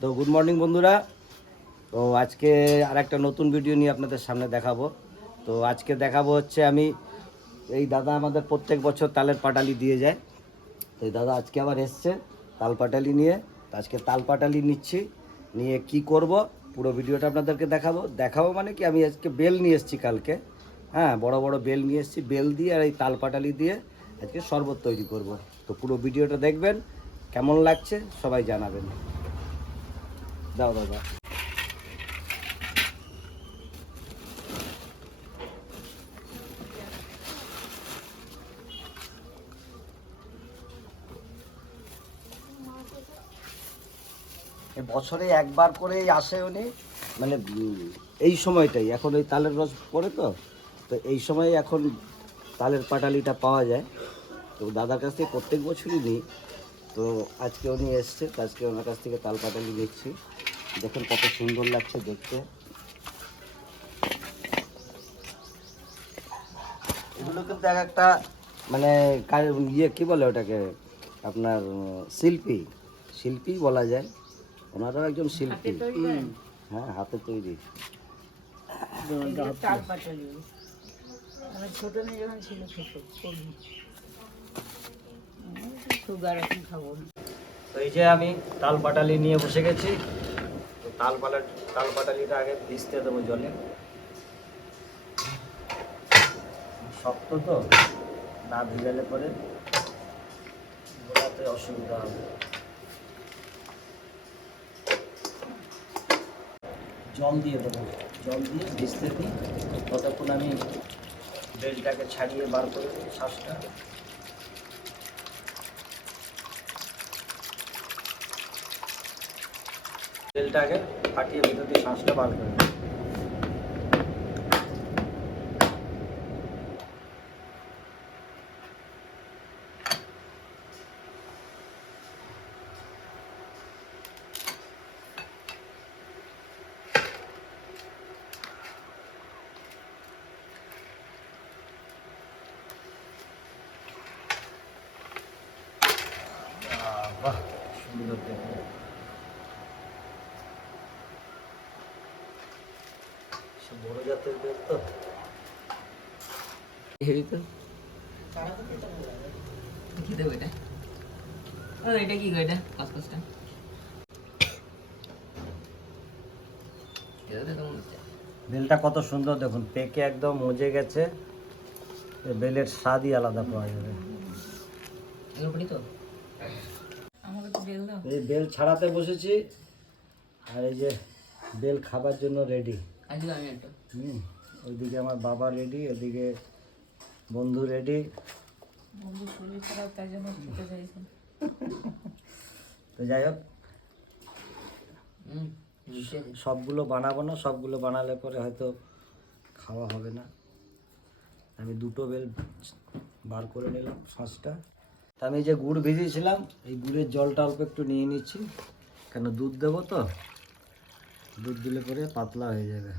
তো good morning বন্ধুরা। তো আজকে আর একটা নতুন ভিডিও নিয়ে আপনাদের সামনে দেখাবো। তো আজকে দেখাবো হচ্ছে আমি এই দাদা আমাদের প্রত্যেক বছর তালের পাটালি দিয়ে যায়। তো এই দাদা আজকে আবার এসছে তাল পাটালি নিয়ে। আজকে তাল পাটালি নিচ্ছি, নিয়ে কি করব পুরো ভিডিওটা আপনাদেরকে দেখাবো। দেখাবো মানে কি, আমি আজকে বেল নিয়ে এসেছি কালকে। হ্যাঁ বড় বড় বেল নিয়ে এসেছি, বেল দিয়ে আর এই তাল পাটালি দিয়ে আজকে শরবত তৈরি করব। তো পুরো ভিডিওটা দেখবেন, কেমন লাগছে সবাই জানাবেন। দাও দাদা এ বছরে একবার করেই আসে উনি। মানে এই সময়টাই। এখন ওই তালের রস পড়ে তো? তো এই সময় এখন তালের পাটালিটা পাওয়া যায়। তো দাদার কাছ থেকে প্রত্যেক বছরই নিই। তো আজকে উনি এসছে আজকে ওনার কাছ থেকে তাল পাটালি নিচ্ছি দেখুন কত সুন্দর লাগছে দেখতে। এগুলো কিন্তু এক একটা মানে কার- ইয়ে কি বলে ওটাকে? আপনার শিল্পী। শিল্পী বলা যায়। ওনারাও একজন শিল্পী। হ্যাঁ। হাতে তৈরি। ছোট মেয়ে যখন ছিল সুগার এখন খাব এই যে আমি তাল পাটালি নিয়ে বসে গেছি। তাল পালা তাল পাটালিটা আগে ভিজতে দেবো জলে। শক্ত তো, না ভিজালে পরে গোলাতে অসুবিধা হবে। জল দিয়ে দেবো। জল দিয়ে ভিজতে দিই। ততক্ষণ আমি বেলটাকে ছাড়িয়ে বার করে দিই শ্বাসটা তেলটাকে ফাটিয়ে ভিতর দিয়ে শ্বাসটা বার করে দিই। আহ, বাহ সুন্দর দেখতে বড় জাতের বেল তো। হেরি তো কি দেবো এটা? ও এটা কি গো এটা? কসকসটা এটা তো কেমন হচ্ছে? বেলটা কত সুন্দর দেখুন পেকে একদম মজে গেছে। বেলের স্বাদই আলাদা পাওয়া যাবে। এই বেল ছাড়াতে বসেছি আর এই যে বেল খাবার জন্য রেডি হুম ওইদিকে আমার বাবা রেডি এদিকে বন্ধু রেডি তো যাই হোক সবগুলো বানাবো না সবগুলো বানালে পরে হয়তো খাওয়া হবে না। আমি দুটো বেল বার করে নিলাম তা আমি যে গুড় ভিজিয়েছিলাম এই গুড়ের জলটা অল্প একটু নিয়ে নিচ্ছি। কেন দুধ দেবো তো? দুধ দিলে পরে পাতলা হয়ে যাবে।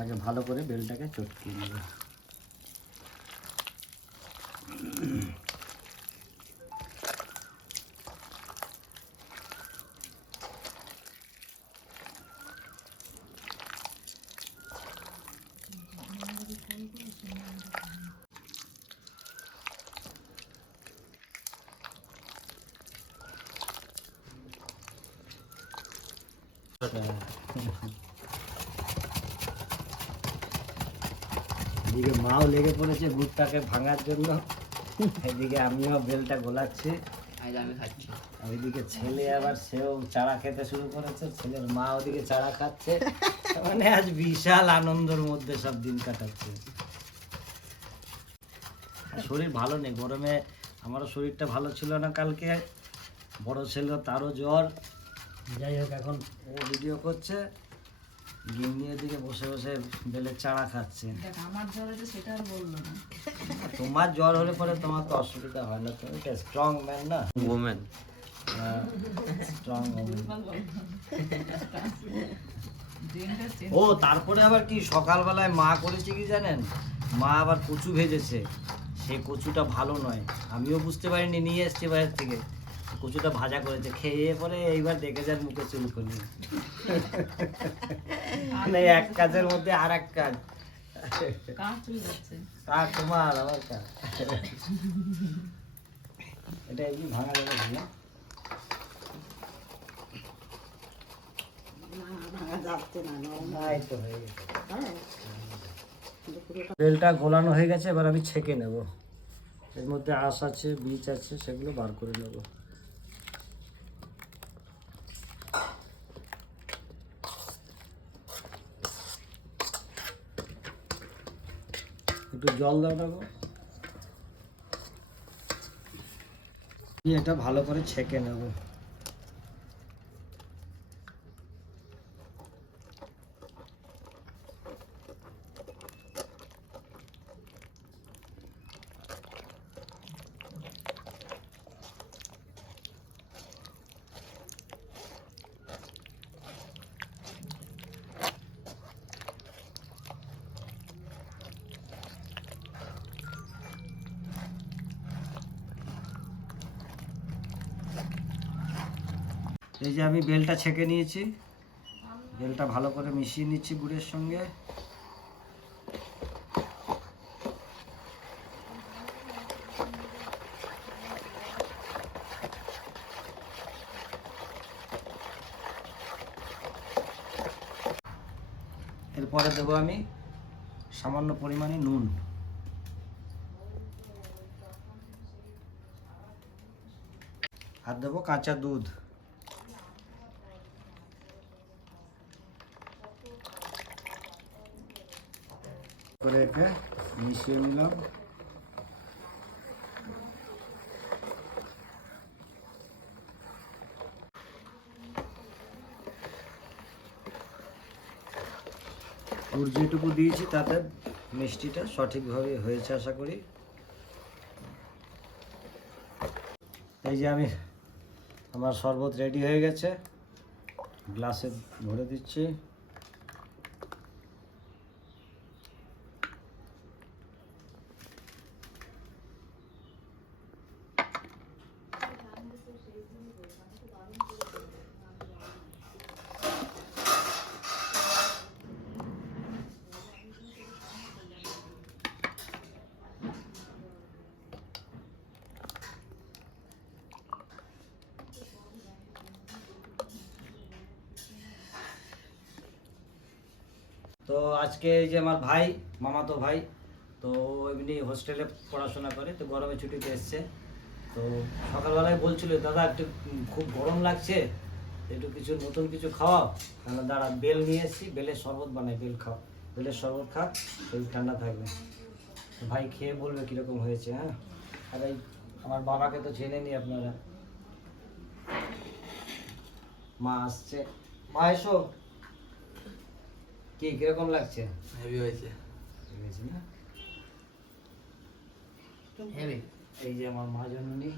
আগে ভালো করে বেলটাকে চটকিয়ে নেবে। এদিকে মাও লেগে পড়েছে গুড়টাকে ভাঙার জন্য। এদিকে আমিও বেলটা গোলাচ্ছি। আমি খাচ্ছি। ওইদিকে ছেলে আবার সেও চারা খেতে শুরু করেছে ছেলের মা ওদিকে চারা খাচ্ছে। মানে আজ বিশাল আনন্দের মধ্যে সব দিন কাটাচ্ছে। শরীর ভালো নেই গরমে আমারও শরীরটা ভালো ছিল না কালকে। বড় ছেলে তারও জ্বর। যাই হোক এখন ও ভিডিও করছে। এদিকে বসে বসে বেলের চারা খাচ্ছে। আমার জ্বর সেটা আর বলল না। তোমার জ্বর হলে পরে তোমার তো অসুবিধা হয় না। তুমি স্ট্রং ম্যান না? ওমেন স্ট্রং ও তারপরে আবার কি? সকালবেলায় মা করেছে কি জানেন? মা আবার কচু ভেজেছে। সে কচুটা ভালো নয়। আমিও বুঝতে পারিনি নিয়ে এসছি বাইরের থেকে। কচুটা ভাজা করেছে। খেয়ে পরে এইবার দেখে যান মুখে চুলকুনি মানে এক কাজের মধ্যে আর এক কাজ চলে তোমার আবার কাজ। এটা এমনি ভাঙা যাবে না হয়ে। বেলটা গোলানো হয়ে গেছে এবার আমি ছেঁকে নেব। এর মধ্যে আঁশ আছে বীজ আছে সেগুলো বার করে নেব। একটু জল দাও দেখো। এটা ভালো করে ছেঁকে নেব এই যে আমি বেলটা ছেঁকে নিয়েছি। বেলটা ভালো করে মিশিয়ে নিচ্ছি গুড়ের সঙ্গে। এরপরে দেবো আমি সামান্য পরিমাণে নুন। আর দেবো কাঁচা দুধ। করে একে মিশিয়ে নিলাম। গুড় যেটুকু দিয়েছি, তাতে মিষ্টিটা সঠিকভাবে হয়েছে আশা করি। এই যে আমি আমার শরবত রেডি হয়ে গেছে। গ্লাসে ভরে দিচ্ছি। তো আজকে এই যে আমার ভাই, মামাতো ভাই, তো এমনি হোস্টেলে পড়াশোনা করে, তো গরমে ছুটিতে এসছে। তো সকালবেলায় বলছিল, দাদা, একটু খুব গরম লাগছে, একটু কিছু নতুন কিছু খাওয়াও। তাহলে দাঁড়া, বেল নিয়ে এসেছি, বেলের শরবত বানাই, বেল খাও, বেলের শরবত খা, শরীর ঠান্ডা থাকবে। ভাই খেয়ে বলবে কীরকম হয়েছে হ্যাঁ? আর এই আমার বাবাকে তো চেনে নি আপনারা। মা আসছে। মা, এসো। কি কীরকম লাগছে? হেভি হয়েছে। আছে না? হেভি এই যে আমার মা জননী।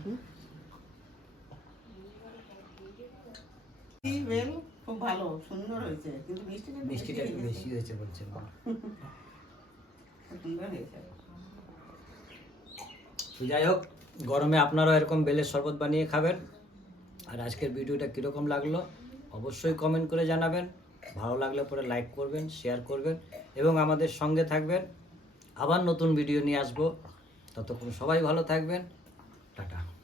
বেল? খুব ভালো সুন্দর হয়েছে কিন্তু মিষ্টিটা একটু মিষ্টিটা একটু বেশি হয়েছে বলছে মা। সুন্দর হয়েছে। তো যাই হোক গরমে আপনারাও এরকম বেলের শরবত বানিয়ে খাবেন। আর আজকের ভিডিওটা কীরকম লাগল অবশ্যই কমেন্ট করে জানাবেন। ভালো লাগলে পরে লাইক করবেন শেয়ার করবেন এবং আমাদের সঙ্গে থাকবেন। আবার নতুন ভিডিও নিয়ে আসব। ততক্ষণ সবাই ভালো থাকবেন। টাটা।